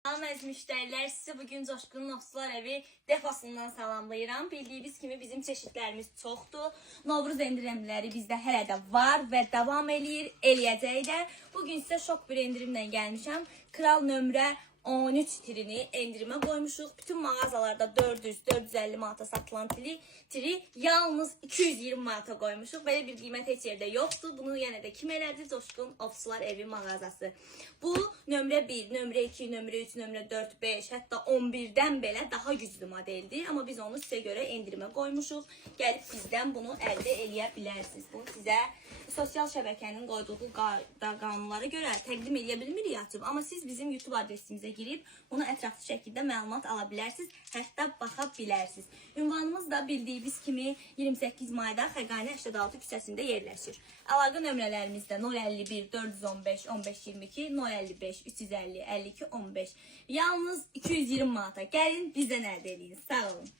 Salam əziz müştərilər, sizi bugün Coşqun Ofislar evi defasından salamlayıram. Bildiyiniz kimi bizim çeşitlərimiz çoxdur. Novruz endirimləri bizdə hələ də var və davam eləyəcək də. Bugün sizə şok bir endirimlə gəlmişəm. Kral nömrə 13 tirini endirimə qoymuşuq. Bütün mağazalarda 400-450 manata satılan tiri yalnız 220 manata qoymuşuq. Belə bir qiymət heç yerdə yoxdur. Bunu yenə də kim elədi? Coşqun Ofislar evi mağazası. Bu nömrə 1, nömrə 2, nömrə 3, nömrə 4, 5, hətta 11-dən belə daha güclü modeldir. Amma biz onu sizə görə endirimə qoymuşuq. Gəlib bizdən bunu əldə eləyə bilərsiniz. Bu sizə sosial şəbəkənin qoyduğu qanunlara görə təqdim edə bilmirik açıb. Amma siz bizim YouTube adresimizə girib bunu ətraflı şəkildə məlumat ala bilərsiniz, hətta baxa bilərsiniz. Ünvanımız da bildiyiniz kimi 28 mayda Xəqani 86 küçəsində yerləşir. Əlaqə nömrələrimiz də 051 415 1522, 055 350 52 15. Yalnız 220 manata. Gəlin bizdən əldə edin. Sağ olun.